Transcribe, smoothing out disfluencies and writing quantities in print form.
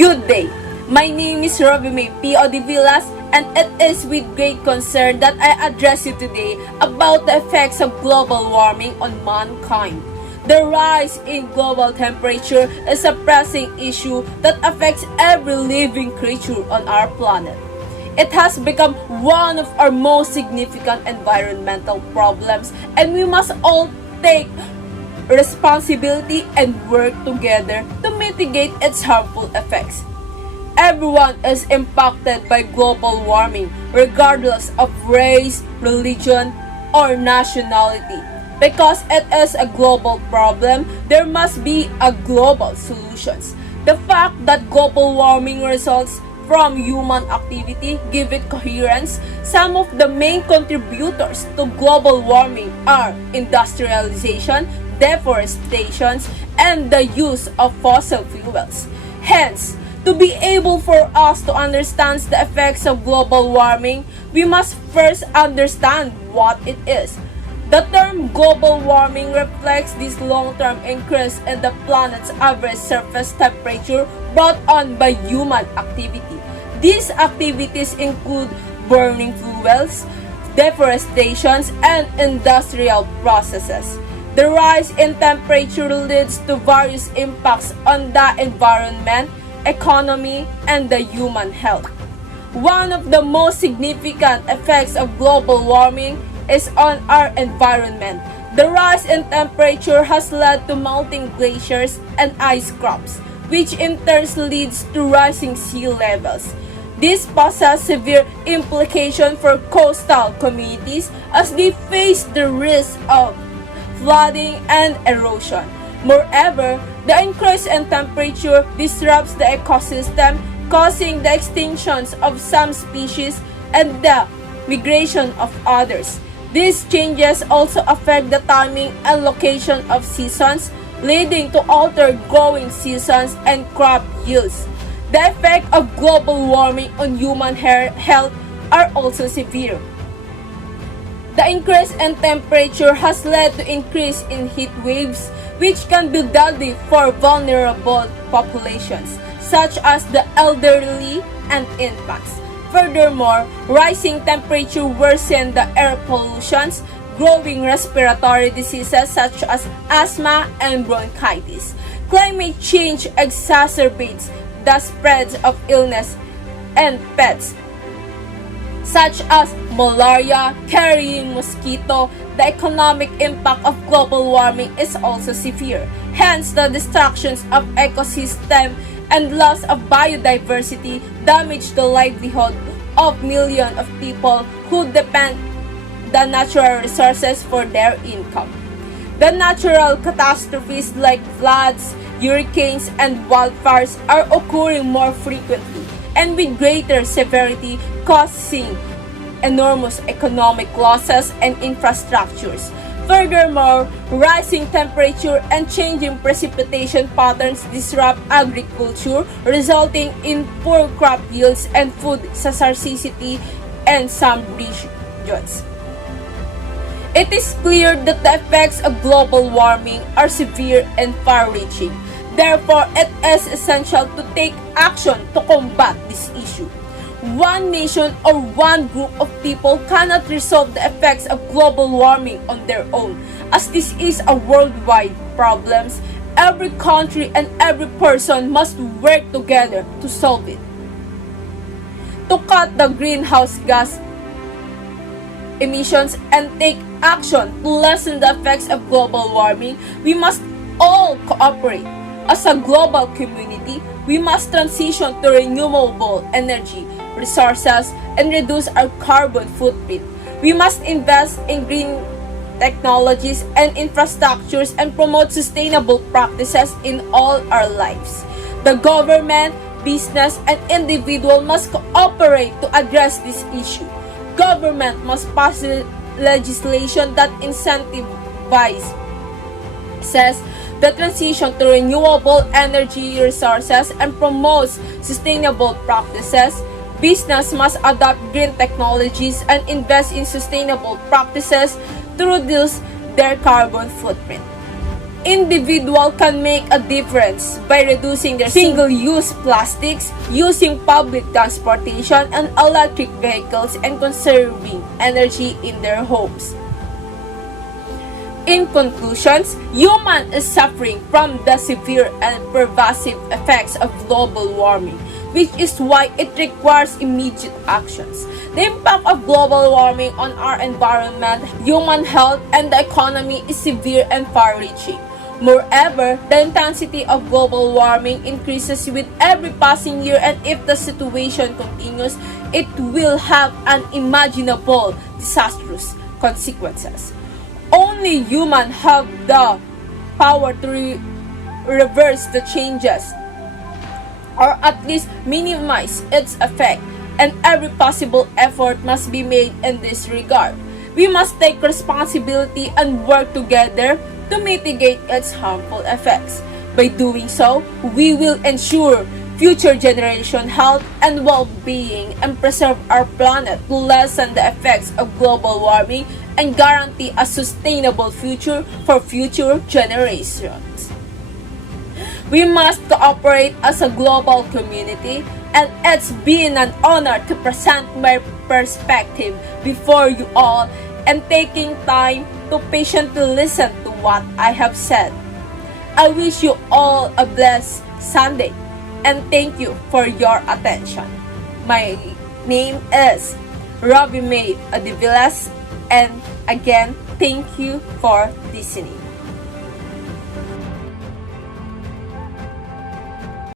Good day! My name is Rhovy Odevilas, and it is with great concern that I address you today about the effects of global warming on mankind. The rise in global temperature is a pressing issue that affects every living creature on our planet. It has become one of our most significant environmental problems, and we must all take responsibility and work together to mitigate its harmful effects. Everyone is impacted by global warming, regardless of race, religion, or nationality. Because it is a global problem, there must be a global solutions. The fact that global warming results from human activity give it coherence. Some of the main contributors to global warming are industrialization, deforestation, and the use of fossil fuels. Hence, to be able for us to understand the effects of global warming, we must first understand what it is. The term global warming reflects this long-term increase in the planet's average surface temperature brought on by human activity. These activities include burning fuels, deforestation, and industrial processes. The rise in temperature leads to various impacts on the environment, economy, and the human health. One of the most significant effects of global warming is on our environment. The rise in temperature has led to melting glaciers and ice caps, which in turn leads to rising sea levels. This poses severe implications for coastal communities as they face the risk of flooding and erosion. Moreover, the increase in temperature disrupts the ecosystem, causing the extinctions of some species and the migration of others. These changes also affect the timing and location of seasons, leading to altered growing seasons and crop yields. The effects of global warming on human health are also severe. The increase in temperature has led to increase in heat waves, which can be deadly for vulnerable populations, such as the elderly and infants. Furthermore, rising temperature worsens the air pollutions, growing respiratory diseases such as asthma and bronchitis. Climate change exacerbates the spread of illness and pests, such as malaria, carrying mosquito. The economic impact of global warming is also severe. Hence, the destructions of ecosystem and loss of biodiversity damage the livelihood of millions of people who depend the natural resources for their income. The natural catastrophes like floods, hurricanes, and wildfires are occurring more frequently and with greater severity, causing enormous economic losses and infrastructures. Furthermore, rising temperature and changing precipitation patterns disrupt agriculture, resulting in poor crop yields and food scarcity in some regions. It is clear that the effects of global warming are severe and far-reaching. Therefore, it is essential to take action to combat this issue. One nation or one group of people cannot resolve the effects of global warming on their own, as this is a worldwide problem. Every country and every person must work together to solve it. To cut the greenhouse gas emissions and take action to lessen the effects of global warming, we must all cooperate. As a global community, we must transition to renewable energy resources and reduce our carbon footprint. We must invest in green technologies and infrastructures and promote sustainable practices in all our lives. The government, business, and individual must cooperate to address this issue. Government must pass legislation that incentivizes the transition to renewable energy resources and promotes sustainable practices. Business must adopt green technologies and invest in sustainable practices to reduce their carbon footprint. Individual can make a difference by reducing their single-use plastics, using public transportation and electric vehicles, and conserving energy in their homes. In conclusions, human is suffering from the severe and pervasive effects of global warming, which is why it requires immediate actions. The impact of global warming on our environment, human health, and the economy is severe and far-reaching. Moreover, the intensity of global warming increases with every passing year, and if the situation continues, it will have unimaginable disastrous consequences. Only humans have the power to reverse the changes, or at least minimize its effect, and every possible effort must be made in this regard. We must take responsibility and work together to mitigate its harmful effects. By doing so, we will ensure future generation health and well-being and preserve our planet to lessen the effects of global warming and guarantee a sustainable future for future generations. We must cooperate as a global community, and it's been an honor to present my perspective before you all and taking time to patiently listen to what I have said. I wish you all a blessed Sunday and thank you for your attention. My name is Rhovy Odevilas, and again, thank you for listening.